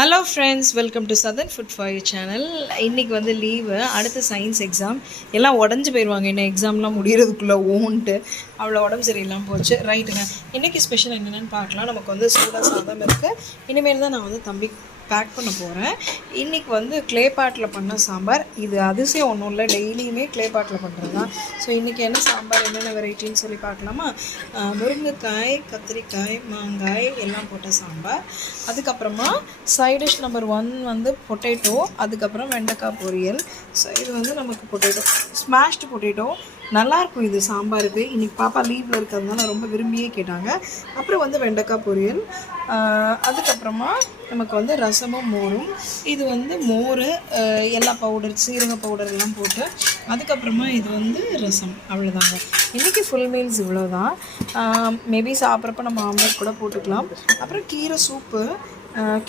Hello friends, welcome to southern food for you channel. இன்றைக்கி வந்து leave, அடுத்த science exam. எல்லாம் உடஞ்சி போயிடுவாங்க இன்னும் எக்ஸாம்லாம் முடிகிறதுக்குள்ளே ஓன்ட்டு அவ்வளோ உடம்பு சரியில்லாமல் போச்சு. ரைட்டுங்க, இன்றைக்கி ஸ்பெஷல் என்னென்னு பார்க்கலாம். நமக்கு வந்து சூடாக சாதம் இருக்குது. இனிமேல் தான் நான் வந்து தம்பி பேக் பண்ண போகிறேன். இன்றைக்கி வந்து க்ளே பாட்டில் பண்ண சாம்பார். இது அதிசயம் ஒன்றும் இல்லை, டெய்லியுமே க்ளே பாட்டில் பண்ணுறது தான். ஸோ இன்றைக்கி என்ன சாம்பார், என்னென்ன வெரைட்டின்னு சொல்லி பார்க்கலாமா? முருங்கைக்காய், கத்திரிக்காய், மாங்காய் எல்லாம் போட்ட சாம்பார். அதுக்கப்புறமா சைட் டிஷ் நம்பர் 1 வந்து பொட்டேட்டோ, அதுக்கப்புறம் வெண்டைக்காய் பொரியல். ஸோ இது வந்து நமக்கு பொட்டேட்டோ, ஸ்மாஷ்டு பொட்டேட்டோ. நல்லாயிருக்கும் இது சாம்பாருக்கு. இன்றைக்கி பாப்பா லீவில் இருக்கிறதுனால ரொம்ப விரும்பியே கேட்டாங்க. அப்புறம் வந்து வெண்டைக்காய் பொரியல். அதுக்கப்புறமா நமக்கு வந்து ரசமும் மோரும். இது வந்து மோர், எல்லா பவுடர், சீரக பவுடர் எல்லாம் போட்டு. அதுக்கப்புறமா இது வந்து ரசம். அவ்வளோதாங்க இன்றைக்கி ஃபுல் மீல்ஸ் இவ்வளோ தான். மேபி சாப்பிட்றப்ப நம்ம ஆம்லெட் கூட போட்டுக்கலாம். அப்புறம் கீரை சூப்பு.